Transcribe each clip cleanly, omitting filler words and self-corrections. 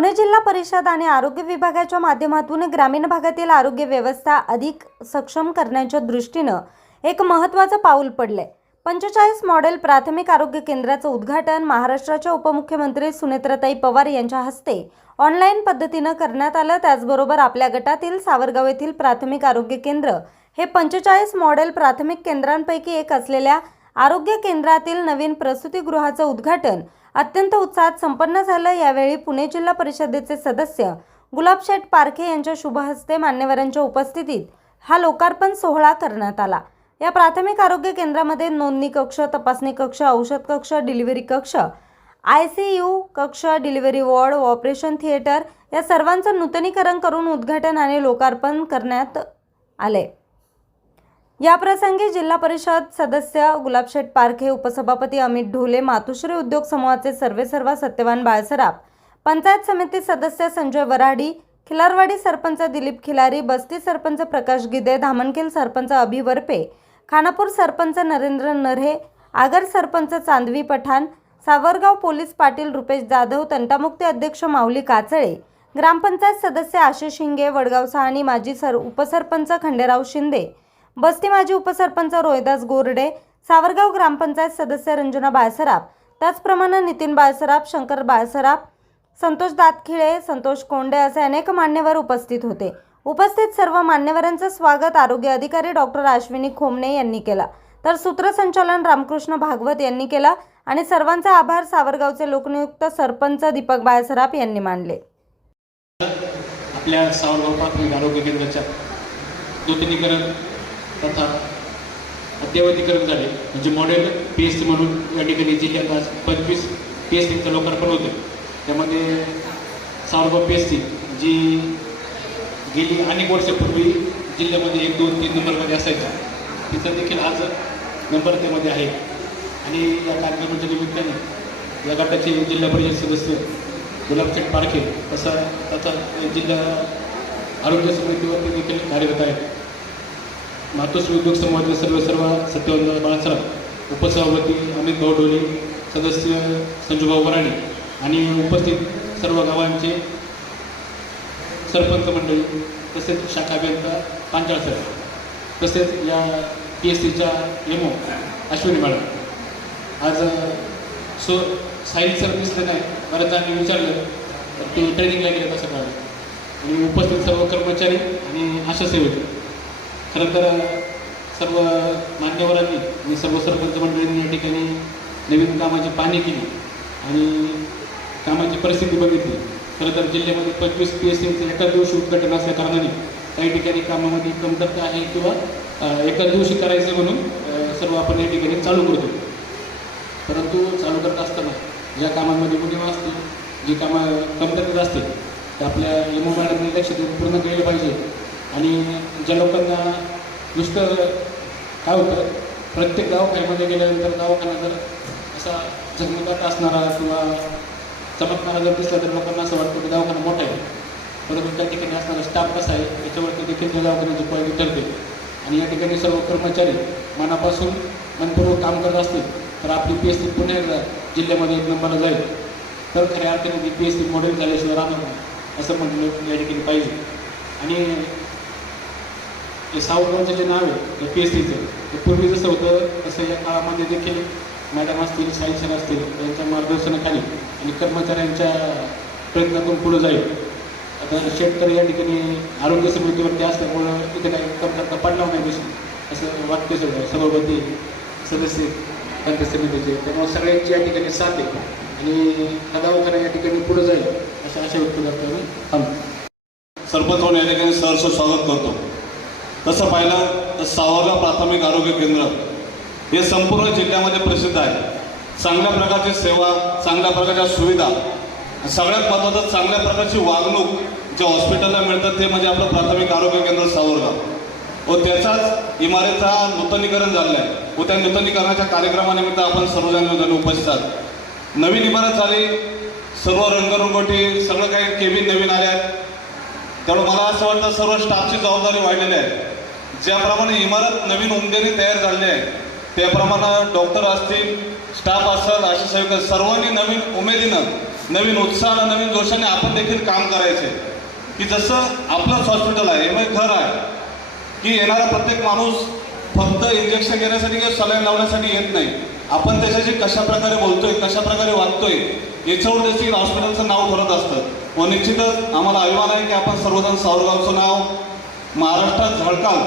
पुणे जिल्हा परिषद आणि आरोग्य विभागाच्या माध्यमातून ग्रामीण भागातील आरोग्य व्यवस्था अधिक सक्षम करण्याच्या दृष्टीनं एक महत्त्वाचं पाऊल पडले। 45 मॉडेल प्राथमिक आरोग्य केंद्राचं उद्घाटन महाराष्ट्राच्या उपमुख्यमंत्री सुनेत्राताई पवार यांच्या हस्ते ऑनलाईन पद्धतीनं करण्यात आलं। त्याचबरोबर आपल्या गटातील सावरगाव येथील प्राथमिक आरोग्य केंद्र हे 45 मॉडेल प्राथमिक केंद्रांपैकी एक असलेल्या आरोग्य केंद्रातील नवीन प्रसूतिगृहाचं उद्घाटन अत्यंत उत्साहात संपन्न झालं। यावेळी पुणे जिल्हा परिषदेचे सदस्य गुलाबशेठ पारखे यांच्या शुभ हस्ते मान्यवरांच्या उपस्थितीत हा लोकार्पण सोहळा करण्यात आला। या प्राथमिक आरोग्य केंद्रामध्ये नोंदणी कक्ष, तपासणी कक्ष, औषध कक्ष, डिलिव्हरी कक्ष, ICU कक्ष, डिलिव्हरी वॉर्ड, ऑपरेशन थिएटर या सर्वांचं नूतनीकरण करून उद्घाटन आणि लोकार्पण करण्यात आले। या प्रसंगी जिल्हा परिषद सदस्य गुलाबशेठ पारखे, उपसभापती अमित ढोले, मातुश्री उद्योग समूहाचे सर्वेसर्वा सत्यवान बाळसराफ, पंचायत समिती सदस्य संजय वराडी, खिलारवाडी सरपंच दिलीप खिलारी, बस्ती सरपंच प्रकाश गिदे, धामणकेल सरपंच अभि वरपे, खानापूर सरपंच नरेंद्र नरहे, आगर सरपंच चांदवी पठाण, सावरगाव पोलीस पाटील रुपेश जाधव, तंटामुक्ती अध्यक्ष माऊली काचळे, ग्रामपंचायत सदस्य आशिष हिंगे, वडगाव सहानी माजी उपसरपंच खंडेराव शिंदे, बस्ती माजी उपसरपंच रोहिदास गोरडे, सावरगाव ग्रामपंचायत सदस्य रंजना बाळसराफ, त्याचप्रमाणे नितीन बाळसराफ, शंकर बाळसराफ, संतोष दातखिळे, संतोष कोंडे असे अनेक मान्यवर उपस्थित होते। उपस्थित सर्व मान्यवरांचं स्वागत आरोग्य अधिकारी डॉक्टर अश्विनी खोमणे यांनी केलं, तर सूत्रसंचालन रामकृष्ण भागवत यांनी केलं आणि सर्वांचा आभार सावरगावचे लोकनियुक्त सरपंच दीपक बाळसराफ यांनी मानले। आपल्या सावरगाव प्राथमिक आरोग्य केंद्राच्या नूतनीकरण तथा अद्ययावतीकरण झाले, म्हणजे मॉडेल PSC म्हणून या ठिकाणी जिल्ह्यात आज 25 PSCचं लोकार्पण होतं। त्यामध्ये सावरगाव PSC जी गेली अनेक वर्षापूर्वी जिल्ह्यामध्ये 1, 2, 3 नंबरमध्ये असायचा, तिचा देखील आज नंबर त्यामध्ये आहे। आणि या कार्यक्रमाच्या निमित्ताने या गटाचे जिल्हा परिषद सदस्य गुलाबशेठ पारखे तसा त्याचा जिल्हा आरोग्य समितीवर देखील कार्यरत आहेत। मातोश्री उद्योग समूहाचे सर्वेसर्वा सत्यवान बाळसराफ, उपसभापती अमित भाऊ ढोले, सदस्य संजूभाऊ वराडे आणि उपस्थित सर्व गावांचे सरपंच मंडळी तसेच शाखा अभियंता पांचाळ सर, तसेच या PSCच्या MO अश्विनी मॅडम। आज साहिल सर दिसले नाही, बऱ्याच जणांनी विचारलं तर ते ट्रेनिंगला गेले तसं काळ, आणि उपस्थित सर्व कर्मचारी आणि आशा सेवक, खरं तर सर्व मान्यवरांनी आणि सर्व सरपंच मंडळींनी या ठिकाणी नवीन कामाची पाहणी केली आणि कामाची परिस्थिती बघितली। खरं तर जिल्ह्यामध्ये 25 PSCचं एका दिवशी उद्घाटन असल्या कारणाने काही ठिकाणी कामामध्ये कमतरता आहे किंवा एका दिवशी करायचं म्हणून सर्व आपण या ठिकाणी चालू करतो। परंतु चालू करत असताना ज्या कामांमध्ये उणीवा असतील, जी कामं कमतरता असतील ते आपल्या MO मॅडमने लक्ष देऊन पूर्ण केलं पाहिजे। आणि ज्या लोकांना नुसतं काय होतं, प्रत्येक दवाखान्यामध्ये गेल्यानंतर दवाखाना जर असा झगमगाट असणारा किंवा चमकणारा जर दिसला तर लोकांना असं वाटतं की दवाखाना मोठा आहे, परंतु त्या ठिकाणी असणारा स्टाफ कसा आहे याच्यावरती देखील त्या दवाखान्याची क्वालिटी ठरते। आणि या ठिकाणी सर्व कर्मचारी मनापासून मनपूर्वक काम करत असतील तर आपली PSC पुणे जिल्ह्यामध्ये 1 नंबरला जाईल। तर खऱ्या अर्थाने PSC मॉडेल झाल्याशिवाय राहणार नाही असं म्हटलं या ठिकाणी पाहिजे। आणि हे सावरगावचं जे नाव आहे PSCचं, ते पूर्वी जसं होतं तसं या काळामध्ये देखील मॅडम असतील, साहिल सर असतील यांच्या मार्गदर्शनाखाली आणि कर्मचाऱ्यांच्या प्रयत्नातून पुढे जाईल। आता शेतकरी या ठिकाणी आरोग्य समितीवरती असल्यामुळं इथे काही कमतरता पडणार नाही दिसून असं वाटते सभापती सदस्य पंचायत समितीचे, त्यामुळे सगळ्यांची या ठिकाणी साथ आहे आणि हा दवाखाना या ठिकाणी पुढे जाईल अशा आशा व्यक्त करतो आम्ही। सरपंच म्हणून या ठिकाणी सहर्ष स्वागत करतो। तसं पाहिलं तर सावरगाव प्राथमिक आरोग्य केंद्र हे संपूर्ण जिल्ह्यामध्ये प्रसिद्ध आहे। चांगल्या प्रकारची सेवा, चांगल्या प्रकारच्या सुविधा, सगळ्यात महत्त्वाचं चांगल्या प्रकारची वागणूक जे हॉस्पिटलला मिळतं ते म्हणजे आपलं प्राथमिक आरोग्य केंद्र सावरगाव व त्याच्याच इमारतीचा नूतनीकरण झालेलं आहे व त्या नूतनीकरणाच्या कार्यक्रमानिमित्त आपण सर्वजण उपस्थित आहात। नवीन इमारत झाली, सर्व रंगरंगोटी, सगळं काही केबिन नवीन आले आहेत, त्यामुळे मला असं वाटतं सर्व स्टाफची जबाबदारी वाढलेली आहे। ज्याप्रमाणे इमारत नवीन उमदेने तयार झालेली आहे त्याप्रमाणे डॉक्टर असतील, स्टाफ असेल, आशा सेवक सर्वांनी नवीन उमेदीनं नवीन उत्साह नवीन जोशाने आपण देखील काम करायचे की जसं आपलंच हॉस्पिटल आहे हे मग घर आहे की येणारा प्रत्येक माणूस फक्त इंजेक्शन घेण्यासाठी किंवा सलाईन लावण्यासाठी येत नाही. आपण त्याच्याशी कशा प्रकारे बोलतोय कशा प्रकारे वागतोय याच्यावर देखील हॉस्पिटलचं नाव ठरत असतं. व निश्चितच आम्हाला अभिमान आहे की आपण सर्वजण सावरगावचं नाव महाराष्ट्रात झळकाल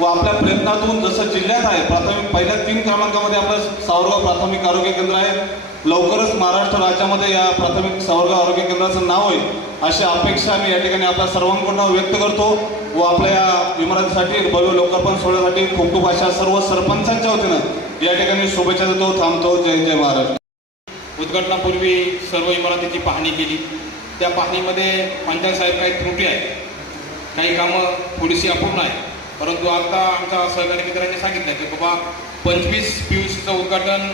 व आपल्या प्रयत्नातून जसं जिल्ह्यात आहे प्राथमिक पहिल्या 3 क्रमांकामध्ये आपलं सावरगाव प्राथमिक आरोग्य केंद्र आहे. लवकरच महाराष्ट्र राज्यामध्ये या प्राथमिक सावरगाव आरोग्य केंद्राचं नाव होईल अशी अपेक्षा मी या ठिकाणी आपल्या सर्वांकडून व्यक्त करतो. व आपल्या या इमारतीसाठी भव्य लोकार्पण सोहळ्यासाठी खूप खूप अशा सर्व सरपंचांच्या वतीनं या ठिकाणी शुभेच्छा देतो. थांबतो. जय जय महाराष्ट्र. उद्घाटनापूर्वी सर्व इमारतीची पाहणी केली. त्या पाहणीमध्ये पंचायत साहेब काही त्रुटी आहेत, काही कामं थोडीशी अपूर्ण आहे. परंतु आता आमच्या सहकारी मित्रांनी सांगितलं की बाबा 25 PUCचं उद्घाटन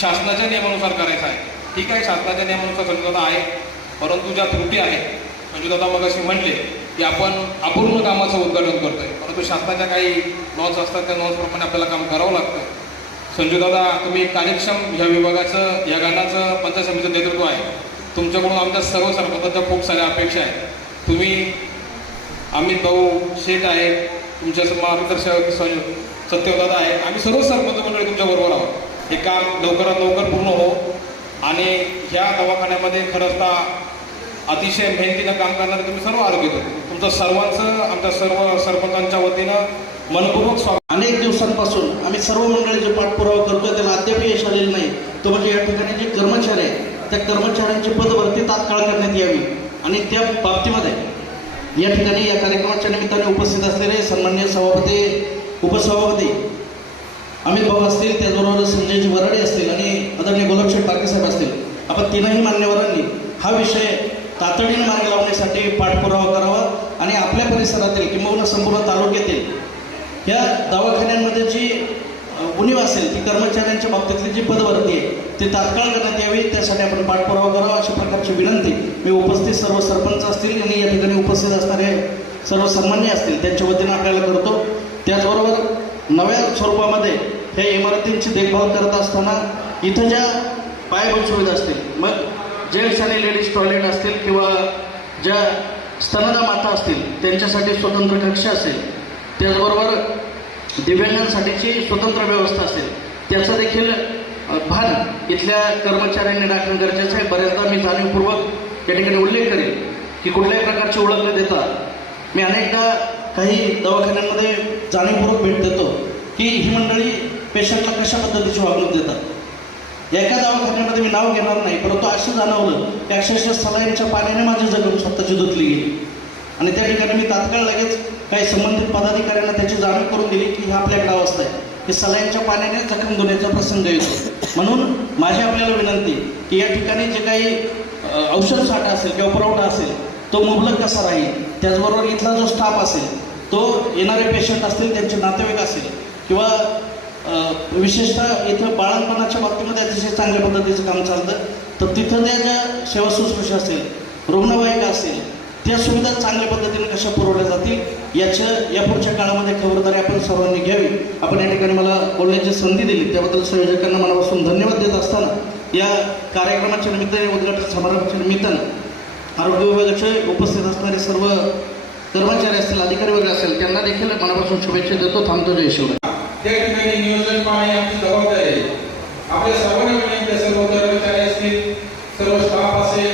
शासनाच्या नियमानुसार करायचं आहे. ठीक आहे, शासनाच्या नियमानुसार संजूदादा आहे, परंतु ज्या त्रुटी आहेत संजूदादा मग असे म्हणले की आपण अपूर्ण कामाचं उद्घाटन करतोय, परंतु शासनाच्या काही नॉर्म्स असतात त्या नॉर्म्सप्रमाणे आपल्याला काम करावं लागतं. संजूदादा तुम्ही कार्यक्षम ह्या विभागाचं या गणाचं पंचायत समितीचं नेतृत्व आहे. तुमच्याकडून आमच्या सर्व सरपंचांच्या खूप साऱ्या अपेक्षा आहेत. तुम्ही अमित भाऊ शेठ आहे, तुमच्या मार्गदर्शक सत्यवदादा आहे, आम्ही सर्व सरपंच मंडळी तुमच्याबरोबर आहोत. हे काम लवकरात लवकर पूर्ण हो आणि ह्या दवाखान्यामध्ये खरंच अतिशय मेहनतीनं काम करणारे तुम्ही सर्व आरोग्य तुमचं सर्वांचं आमच्या सर्व सरपंचांच्या वतीनं मनपूर्वक स्वागत. अनेक दिवसांपासून आम्ही सर्व मंडळी जो पाठपुरावा करतोय त्याला अद्याप यश आलेलं नाही. तो म्हणजे या ठिकाणी जे कर्मचारी आहेत त्या कर्मचाऱ्यांची पदभरती तात्काळ करण्यात यावी आणि त्या बाबतीमध्ये या ठिकाणी या कार्यक्रमाच्या निमित्ताने उपस्थित असलेले सन्माननीय सभापती उपसभापती अमित भाऊ असतील, त्याचबरोबर संजयजी वराडे असतील आणि आदरणीय गोलकशेठ पारकेसाहेब असतील, आपण तीनही मान्यवरांनी हा विषय तातडीने मार्गी लावण्यासाठी पाठपुरावा करावा आणि आपल्या परिसरातील किंबहुना संपूर्ण तालुक्यातील या दवाखान्यांमध्ये जी उणीव असेल ती कर्मचाऱ्यांच्या बाबतीतली जी पदभरती आहे ती तात्काळ करण्यात यावी, त्यासाठी आपण पाठपुरावा करावा अशा प्रकारची विनंती मी उपस्थित सर्व सरपंच असतील आणि या ठिकाणी उपस्थित असणारे सर्व सन्मान्य असतील त्यांच्या वतीनं आपल्याला करतो. त्याचबरोबर नव्या स्वरूपामध्ये हे इमारतींची देखभाल करत असताना इथं ज्या पायाभूत सुविधा असतील, मग जेंट्स आणि लेडीज टॉयलेट असतील किंवा ज्या स्तनदा माता असतील त्यांच्यासाठी स्वतंत्र कक्ष असेल, त्याचबरोबर दिव्यांगांसाठीची स्वतंत्र व्यवस्था असेल, त्याचं देखील भान इथल्या कर्मचाऱ्यांनी राखणं गरजेचं आहे. बऱ्याचदा मी जाणीवपूर्वक या ठिकाणी उल्लेख करेन की कुठल्याही प्रकारची ओळख न देता मी अनेकदा काही दवाखान्यांमध्ये जाणीवपूर्वक भेट देतो की ही मंडळी पेशंटला कशा पद्धतीची वागणूक देतात. एका दवाखान्यामध्ये मी नाव घेणार नाही, परंतु असं जाणवलं की अक्षरशः सलाईनच्या पाण्याने माझी जगून स्वतःची धुतली गेली आणि त्या ठिकाणी मी तात्काळ लगेच काही संबंधित पदाधिकाऱ्यांना त्याची जाणीव करून दिली की ही आपल्याकडे अवस्था आहे की सलाईनच्या पाण्याने जखम धुण्याचा प्रसंग येतो. म्हणून माझी आपल्याला विनंती की या ठिकाणी जे काही औषध साठा असेल किंवा पुरवठा असेल तो मुबलक कसा राहील, त्याचबरोबर इथला जो स्टाफ असेल तो येणारे पेशंट असतील त्यांचे नातेवाईक असेल किंवा विशेषतः इथं बाळंतपणाच्या बाबतीमध्ये अतिशय चांगल्या पद्धतीचं काम चालतं, तर तिथं त्या ज्या सेवा शुश्रूषा असेल, रुग्णवाहिका असेल, त्या सुविधा चांगल्या पद्धतीने कशा पुरवल्या जातील याच्या यापुढच्या काळामध्ये खबरदारी आपण सर्वांनी घ्यावी. आपण या ठिकाणी मला बोलण्याची संधी दिली त्याबद्दल संयोजकांना मनापासून धन्यवाद देत असताना या कार्यक्रमाच्या निमित्ताने उद्घाटन समारंभाच्या निमित्तानं आरोग्य विभागाचे उपस्थित असणारे सर्व कर्मचारी असतील, अधिकारी वर्ग असेल त्यांना देखील मनापासून शुभेच्छा देतो. थांबतो. जय शिवराय. त्या ठिकाणी नियोजन पाहणे आमची जबाबदारी आहे. आपल्या सर्वांना विनंती, सर्व कर्मचारी असतील, सर्व स्टाफ असेल,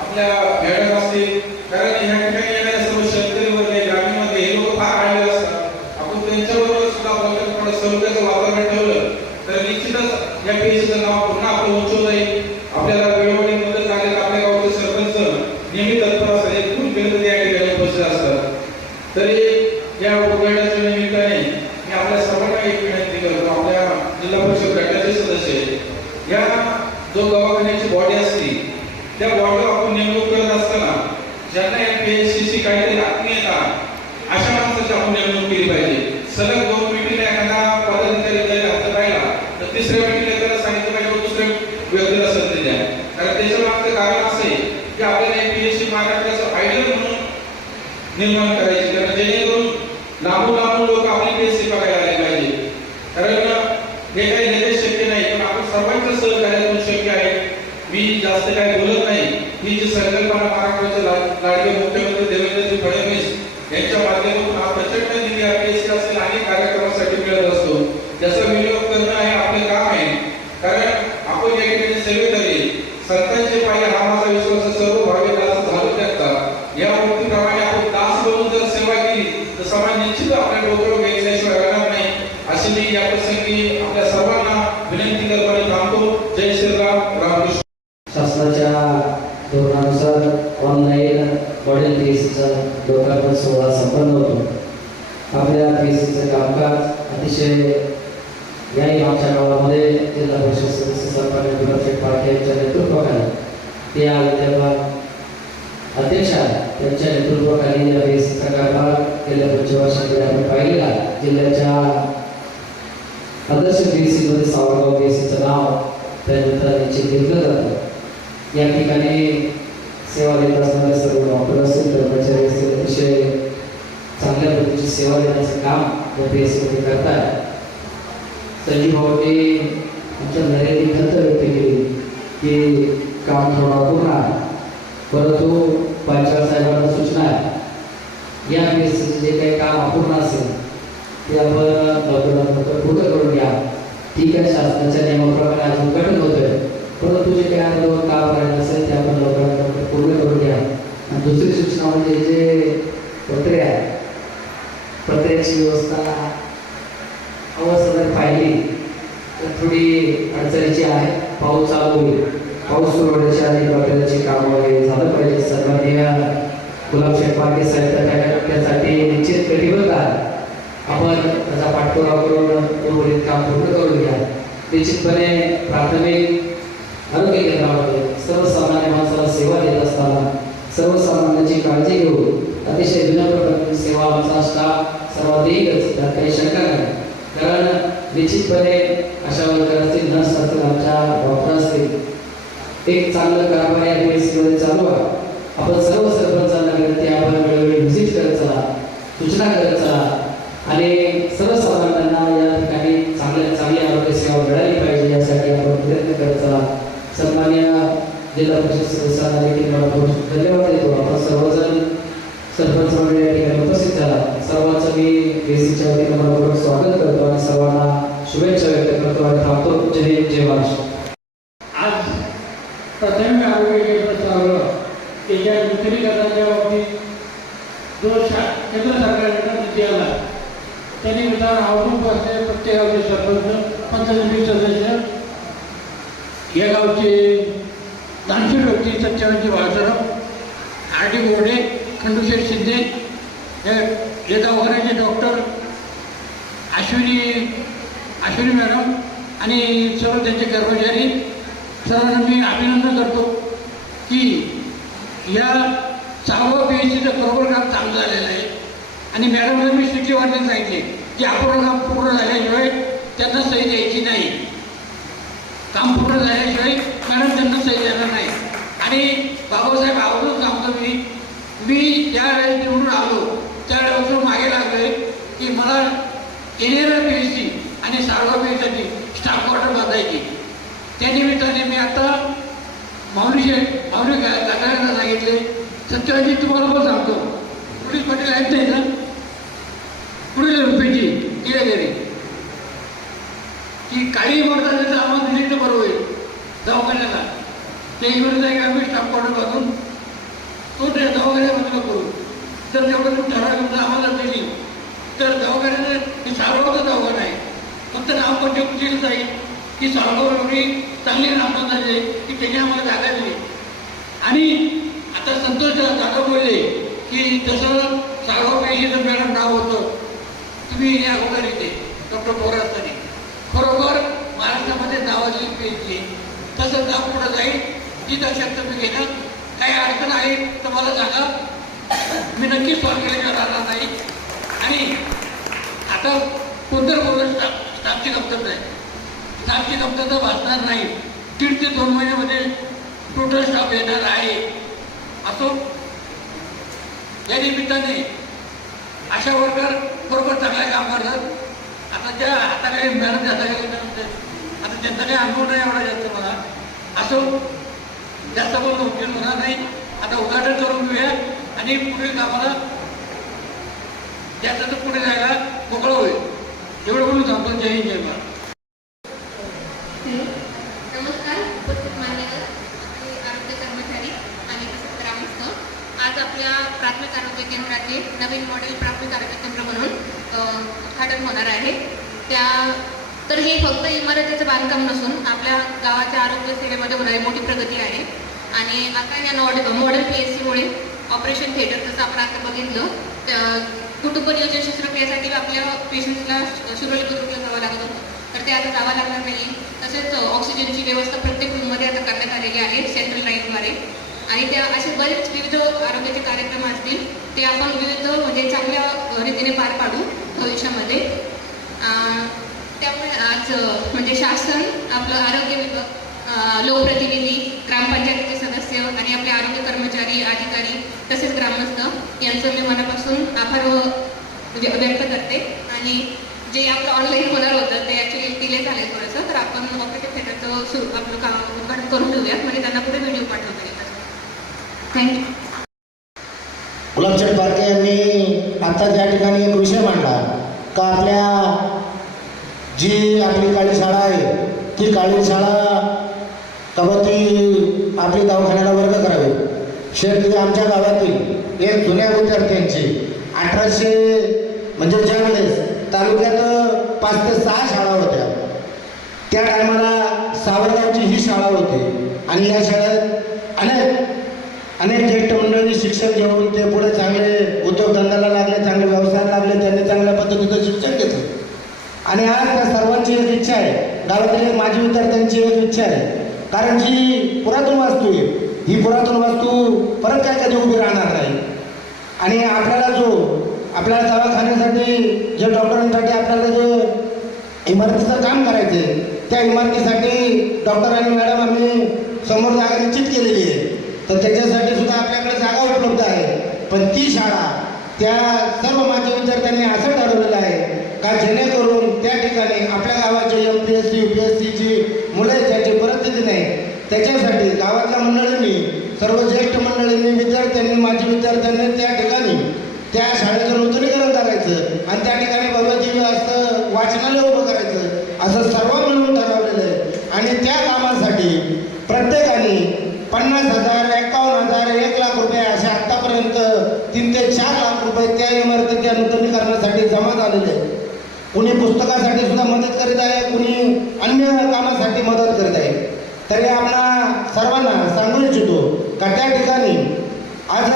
आपल्या मॅडम असतील, कारण ह्या ठिकाणी येणारे सर्व शेतकरी वर्ग ग्रामीणमध्ये हे लोक फार आलेले असतात. आपण त्यांच्याबरोबर सुद्धा थोडं सौलभ्याचं वातावरण ठेवलं तर निश्चितच या PSCचं नाव पुन्हा आपलं उंचवलं जाईल. आपल्याला वेळोवेळी मदत लागेल. आपल्या गावचे सरपंच नेहमी तत्पर असतात, एक खूप गणपती या ठिकाणी उपस्थित असतात. तरी या उद्घाटनाच्या निमित्ताने मी आपल्या सर्वांना एक विनंती करतो, आपल्या जिल्हा परिषद गटाचे सदस्य या जो दवाखान्याची बॉडी असते त्या बॉडीला आपण नेमणूक करत असताना ज्यांना या PSCची काहीतरी आत्मीयता अशा माणसाची आपण नेमणूक केली पाहिजे. सलग 2 मिनिटला एखादा पदाधिकारी जरी हातात राहिला तर तिसऱ्या मिनिटला त्याला सांगितलं पाहिजे दुसऱ्या व्यक्तीला संधी द्या. कारण त्याच्या मागचं कारण असे की आपल्याला PSC महाराष्ट्राचं आयडल म्हणून निर्माण करायची, कारण जेणेकरून लांबून लोक आपली PSC बघायला आले पाहिजे. कारण हे काही लगेच शक्य नाही, पण आपण सर्वांच्या सहकार्यातून शक्य आहे. मी जास्त काही बोलत ही जी संकल्पना महाराष्ट्राचे लाडके मुख्यमंत्री देवेंद्रजी फडणवीस यांच्या माध्यमातून हा प्रचंड निधी PSC असेल अनेक कार्यक्रमासाठी मिळत असतो, त्याचा विनियोग करणं हे आपले काम आहे. कारण आपण या ठिकाणी सेवेत आले, संतांचे पाय हा माझा विश्वास सर्व भाविक दास झालो त्यांचा. या मूर्तीप्रमाणे आपण दास बनून जर सेवा केली तर समाज निश्चित आपल्या डोक्यावर घेतल्याशिवाय राहणार नाही. अशी मी या प्रसंगी आपल्या सर्वांना विनंती करताना थांबतो. जय श्रीराम, रामकृष्ण. शासनाच्या धोरणानुसार ऑनलाईन मॉडेल PSCचा लोकार्पण सोहळा संपन्न होतो. आपल्या PSCचं कामकाज अतिशय याही आमच्या गावामध्ये जिल्हा परिषद सदस्य सरपंच गुलाबशेठ पाटील यांच्या नेतृत्वाखाली या विद्यापीठ अध्यक्षा त्यांच्या नेतृत्वाखाली या PSCचा कारभार गेल्या 5 वर्षांमध्ये आपण पाहिलेला. जिल्ह्याच्या आदर्श PSC मध्ये सावरगाव PSCचं नाव त्यानंतर निश्चित घेतलं जातं. या ठिकाणी सेवा देत असणारे सर्व डॉक्टर असतील, कर्मचारी असतील, अतिशय चांगल्या पद्धतीची सेवा देण्याचं काम या PSC मध्ये करतात. संजीव भाऊंनी आमच्या नरेंद्र खंत व्यक्त केली की काम थोडा पूर्ण आहे, परंतु पंचायत साहेबांना सूचना आहे या PSCचे जे काही काम अपूर्ण असेल ते आपण लवकरात लवकर पूर्ण करून घ्या. ठीक आहे, शासनाच्या नियमाप्रमाणे आज उद्घाटन होतंय, परंतु जे काही अर्धवट काम करायचं असेल ते आपण लवकरात लवकर पूर्ण करून घ्या. आणि दुसरी सूचना म्हणजे जे पत्रे आहे, पत्र्याची व्यवस्था अवस्था पाहिली तर थोडी अडचणीची आहे. पाऊस चालू होईल, पाऊस सुरू होण्याच्या आधी पत्र्याची काम वगैरे झालं पाहिजे. सन्माननीय गुलाबशेठ पाटील साहेब त्यासाठी निश्चित कटिबद्ध आहे. आपण त्याचा पाठपुरावा करून उर्वरित काम पूर्ण करून घ्या. निश्चितपणे प्राथमिक आरोग्य केंद्रामध्ये सर्वसामान्य माणसाला सेवा देत असताना सर्वसामान्यांची काळजी घेऊन अतिशय विनम्र पद्धतीने सेवा आमचा स्टाफ सर्व देईलच, त्यात काही शंका नाही. कारण निश्चितपणे अशा वर्कर असतील, नर्स असतील, आमच्या डॉक्टर असतील, एक चांगलं कारभार या PSC मध्ये चालू आहे. आपण सर्व सरपंचांना विनंती, आपण वेळोवेळी व्हिजिट करत चला, सूचना करत चला आणि सर्वसामान्यांना या ठिकाणी चांगली आरोग्य सेवा मिळाली पाहिजे यासाठी आपण प्रयत्न करत चला. सन्मान्य जिल्हा परिषद सदस्यांना देखील मला धन्यवाद देतो. आपण सर्वजण सरपंच मंडळी या ठिकाणी उपस्थित झाला. सर्वांचं मी PSCच्या वतीने मनपूर्वक स्वागत करतो आणि सर्वांना शुभेच्छा व्यक्त करतो आणि थांबतो. जय हिंद, जय महाराष्ट्र. आज प्राथमिक आरोग्य केंद्र चालवलं त्याच्या नूतनीकरणाच्या बाबतीत जो केंद्र सरकारकडे निधी आला त्यांनी विधान आवडून असलेले प्रत्येक गावचे सरपंच, पंचायत सदस्य, या गावचे दानशूर व्यक्ती सच्चावनजी बाळासाहेब, RD गोडे, खंडूशेठ शिंदे, हे दवाखान्याचे डॉक्टर अश्विनी मॅडम आणि सर्व त्यांचे कर्मचारी सर्वांना मी अभिनंदन करतो की या 6व्या PSCचं बरोबर काम चांगलं झालेलं आहे. आणि मॅडमला मी स्ट्रिक्टली वाटून सांगितले की आपण काम पूर्ण झाल्याशिवाय त्यांना सही द्यायची नाही. काम पूर्ण झाल्याशिवाय मॅडम त्यांना सही देणार नाही. आणि बाबासाहेब आवडून सांगतो मी ज्यावेळेस निवडून आलो त्यावेळेस मागे लागलोय की मला येणाऱ्या PSC आणि 6व्या PSCसाठी स्टाफ क्वार्टर बांधायची. त्यानिमित्ताने मी आता माऊली काकांना सांगितले, सत्यवाजी तुम्हाला पण सांगतो, पोलीस पाटील आहेत नाही ना, पुढील रुपयाची गेले की काही इमारत तर आम्हाला दिली तर बरं होईल दवाखान्याला. ते इकडे जाईल आम्ही स्टाफ क्वार्टर बांधून तो त्या दवाखान्यामध्ये करू. जर तेवढं ठराव आम्हाला दिली तर दवाखान्याचं सारगावचा दवाखाना आहे, फक्त नाव पंचकृतीला जाईल की सारगाव एवढी चांगली नामकं झाली की त्याने आम्हाला जागा दिली. आणि आता संतोष जागा बोलले की जसं सारगाव PSCचं मॅडम नाव होतं, तुम्ही या अगोदर इथे डॉक्टर पोरास्तानी खरोखर महाराष्ट्रामध्ये नावाजलेली PSC तसं नाव पुढं जाईल. जी दक्षता तुम्ही घेणार, काही अडचण आहे तर मला सांगा, मी नक्की सॉल्व केल्याशिवाय राहणार नाही. आणि आता कोणतं बोलत स्टाफची कमतरता आहे, स्टाफची कमतरता भासणार नाही. 1.5 ते 2 महिन्यामध्ये टोटल स्टाफ येणार आहे. असो या निमित्ताने अशा वर्कर बरोबर चांगलं काम करतात. आता ज्या हाताखाली मॅडम हाताखाली आता त्यांचा काही अनुभव नाही एवढा जास्त मला. असो जास्त बोलून उपयोग होणार नाही. आता उद्घाटन करून घेऊया आणि पुढील कामाला जास्त पुढे जायला मोकळं होईल. एवढं बोलून सांगतो. जय हिंद, जय महाराज. नमस्कार. उपस्थित मान्यवर आरोग्य कर्मचारी आणि तसेच ग्रामस्थ, आज आपल्या प्राथमिक आरोग्य केंद्राचे नवीन मॉडेल प्राथमिक आरोग्य केंद्र म्हणून उद्घाटन होणार आहे. तर हे फक्त इमारतीचं बांधकाम नसून आपल्या गावाच्या आरोग्य सेवेमध्ये होणारी मोठी प्रगती आहे. आणि आता या मॉडेल PSCमुळे ऑपरेशन थिएटर, जसं आपण आता बघितलं, कुटुंब नियोजन शस्त्रक्रियेसाठी आपल्या पेशंट्सला शिरोलीबुद्रुकला जावं लागत होतं, तर ते आता जावं लागणार नाही. तसेच ऑक्सिजनची व्यवस्था प्रत्येक रूममध्ये आता करण्यात आलेली आहे सेंट्रल लाईनद्वारे. आणि त्या असे बरेच विविध आरोग्याचे कार्यक्रम असतील, ते आपण विविध म्हणजे चांगल्या रीतीने पार पाडू भविष्यामध्ये. त्यामुळे आज म्हणजे शासन, आपलं आरोग्य विभाग, लोकप्रतिनिधी, ग्रामपंचायतीचे सदस्य आणि आपले आरोग्य कर्मचारी, अधिकारी तसेच ग्रामस्थ यांचं मी मनापासून आभार व्यक्त करते. आणि जे आपलं ऑनलाईन होणार होतं ते ॲक्च्युली डिले झालं आहे थोडंसं, तर आपण ऑपरेटिव्ह थिएटरचं आपलं काम उद्घाटन करून ठेवूयात, म्हणजे त्यांना पुढे व्हिडिओ पाठवता येतात. थँक्यू. गुलाबचंद बारके यांनी आता त्या ठिकाणी एक विषय मांडला का आपल्या जी आपली काळी शाळा आहे ती काळी शाळा ती आपली दवाखान्याला वर्ग करावी. शेवटी आमच्या गावातील एक जुन्या विद्यार्थ्यांची 1800 म्हणजे ज्यावेळेस तालुक्यात 5 ते 6 शाळा होत्या, त्या टायमाला सावरगावची ही शाळा होती. आणि या शाळेत अनेक ज्येष्ठ मंडळी शिक्षण घेऊन ते पुढे चांगले उद्योगधंद्याला लागले, चांगले व्यवसायाला लागले, त्यांनी चांगल्या पद्धतीचं शिक्षण घेतलं. आणि आज त्या सर्वांची एक इच्छा आहे, गावातील माजी विद्यार्थ्यांची एक इच्छा आहे, कारण जी पुरातन वास्तू आहे ही पुरातन वास्तू परत काय कधी उभी राहणार नाही. आणि आपल्याला दवाखान्यासाठी जे डॉक्टरांसाठी आपल्याला जे इमारतीचं काम करायचं आहे, त्या इमारतीसाठी डॉक्टर आणि मॅडम आम्ही समोर जागा निश्चित केलेली आहे, तर त्याच्यासाठी सुद्धा आपल्याकडे जागा उपलब्ध आहे. पण ती शाळा त्या सर्व माजी विद्यार्थ्यांनी असं ठरवलेलं आहे का जेणेकरून त्या ठिकाणी आपल्या गावाचे MPSC UPSCची मुलं ज्याची परिस्थिती नाही, त्याच्यासाठी गावातल्या मंडळींनी, सर्व ज्येष्ठ मंडळींनी, विद्यार्थ्यांनी, माजी विद्यार्थ्यांनी त्या ठिकाणी त्या शाळेचं नूतनीकरण करायचं आणि त्या ठिकाणी भगवती असं वाचनालय उभं करायचं, असं सर्व मिळून ठरवलेलं आहे. आणि त्या कामासाठी प्रत्येकाने 50,000, 51,000, 1,00,000 रुपये असे आत्तापर्यंत 3 ते 4 लाख रुपये त्या इमारतीच्या नूतनीकरणासाठी जमा झालेले आहेत. कुणी पुस्तकासाठी सुद्धा मदत करीत आहे, कुणी अन्य कामासाठी मदत करीत आहे. तरी आम्हाला सर्वांना सांगू इच्छितो का त्या ठिकाणी आज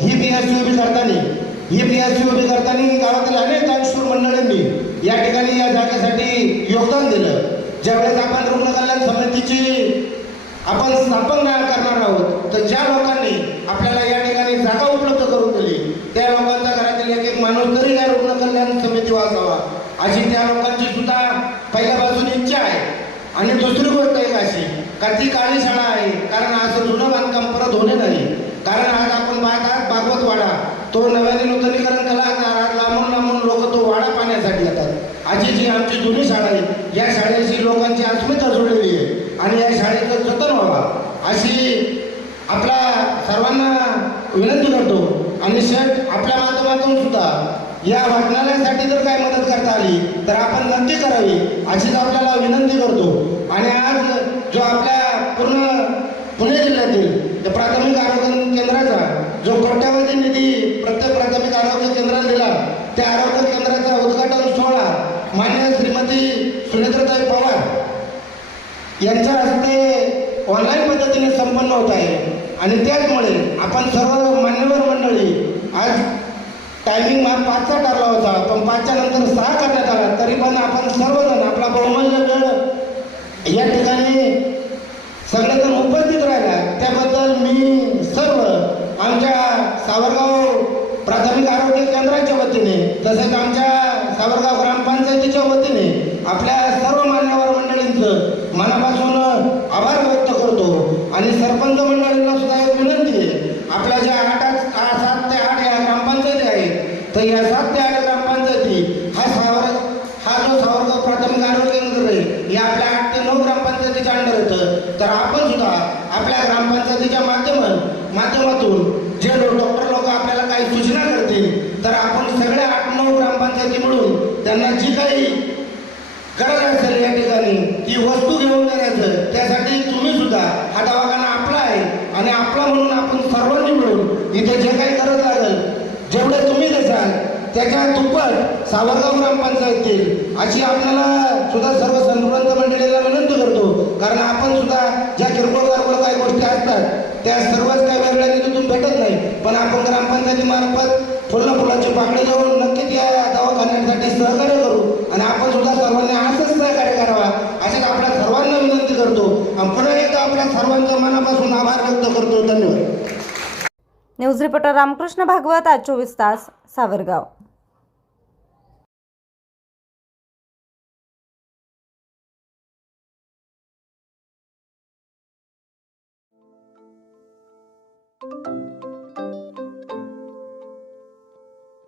ही PSC उभी करताना गावातील अनेक दानशूर मंडळींनी या ठिकाणी या जागेसाठी योगदान दिलं. ज्यावेळेस आपण रुग्णकल्याण समितीची आपण स्थापना करणार आहोत, तर ज्या लोकांनी आपल्याला या ठिकाणी जागा उपलब्ध करून दिली, त्या लोकांच्या घरातील एक माणूस तरी या रुग्णकल्याण समितीवर असावा अशी त्या लोकांची सुद्धा पहिल्यापासून इच्छा आहे. आणि दुसरी गोष्ट एक अशी का ती काळी शाळा आहे, कारण असं जुनं बांधकाम परत होणे नाही. कारण आज आपण पाहतात भागवत वाडा, तो नव्याने नूतनीकरण केला, आज लांबून लोक तो वाडा पाहण्यासाठी येतात. अशी जी आमची जुनी शाळा आहे, या शाळेशी लोकांची अस्मिता जोडलेली आहे आणि या शाळेचं जतन व्हावा अशी आपल्या सर्वांना विनंती करतो. आणि शेठ आपल्या माध्यमातून सुद्धा या वाचनालयासाठी जर काय मदत करता आली तर आपण नक्की करावी अशीच आपल्याला विनंती करतो. आणि आज जो आपल्या पूर्ण पुणे जिल्ह्यातील प्राथमिक आरोग्य केंद्राचा जो कोट्यावधी निधी प्रत्येक प्राथमिक आरोग्य केंद्राला दिला, त्या आरोग्य केंद्राचा उद्घाटन सोहळा मान्य श्रीमती सुनेत्रताई पवार यांच्या हस्ते ऑनलाईन पद्धतीने संपन्न होत आहे. आणि त्याचमुळे आपण सर्व मान्यवर मंडळी, आज टायमिंग 5चा ठरला होता, पण 5च्या नंतर 6 करण्यात आला, तरी पण आपण सर्वजण आपला बहुमूल्य वेळ या ठिकाणी सगळेजण उपस्थित राहिला, त्याबद्दल मी सर्व आमच्या सावरगाव प्राथमिक आरोग्य केंद्राच्या वतीने तसेच आमच्या सावरगाव ग्रामपंचायतीच्या वतीने आपल्या सर्व मान्यवर मंडळींचं मनापासून आभार व्यक्त करतो. आणि सरपंच मंडळींना सुद्धा एक विनंती आहे, आपल्या ज्या 7 ते 8 या ग्रामपंचायती आहेत, तर या 7 ते 8 ग्रामपंचायती हा जो सावरगाव प्राथमिक आरोग्य केंद्र आहे, हे आपल्या 8 ते 9 ग्रामपंचायतीच्या अंडर येतं. तर आपण सुद्धा आपल्या पद्धतीच्या माध्यमातून जे डॉक्टर लोक आपल्याला काही सूचना करतील तर आपण सगळ्या 8-9 ग्रामपंचायती मिळून त्यांना जी काही गरज असेल या ठिकाणी ती वस्तू घेऊन देण्याचं, त्यासाठी तुम्ही सुद्धा हा दवाखाना आपला आहे आणि आपला म्हणून आपण सर्वांनी मिळून इथे जे काही गरज लागेल जेवढे तुम्ही देसाल त्याच्या दुप्पट सावरगाव ग्रामपंचायतील अशी आपल्याला सुद्धा सर्व संतुलंत मंडळीला विनंती करतो. कारण आपण सुद्धा ज्या किरकोळ काही गोष्टी असतात त्या सर्वच काही वेगळ्या निधीतून भेटत नाही, पण आपण ग्रामपंचायतीमार्फत फुलाची पाकळी जाऊन नक्कीच या दवाखान्यासाठी सहकार्य करू आणि आपण सुद्धा सर्वांनी असंच सहकार्य करावा अशी आपल्या सर्वांना विनंती करतो. आणि पुन्हा एकदा आपल्या सर्वांच्या मनापासून आभार व्यक्त करतो. धन्यवाद. न्यूज रिपोर्टर रामकृष्ण भागवत, आज 24 तास, सावरगाव.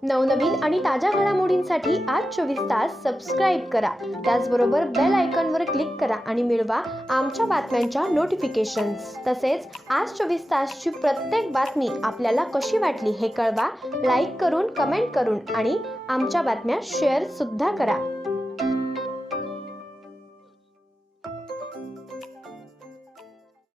नवनवीन आणि ताज्या घडामोडींसाठी आज 24 तास सबस्क्राईब करा. त्याचबरोबर बेल आयकॉनवर क्लिक करा आणि मिळवा आमच्या बातम्यांच्या नोटिफिकेशन्स. तसेच आज 24 तासची प्रत्येक बातमी आपल्याला कशी वाटली हे कळवा. लाईक करून, कमेंट करून आणि आमच्या बातम्या शेअर सुद्धा करा.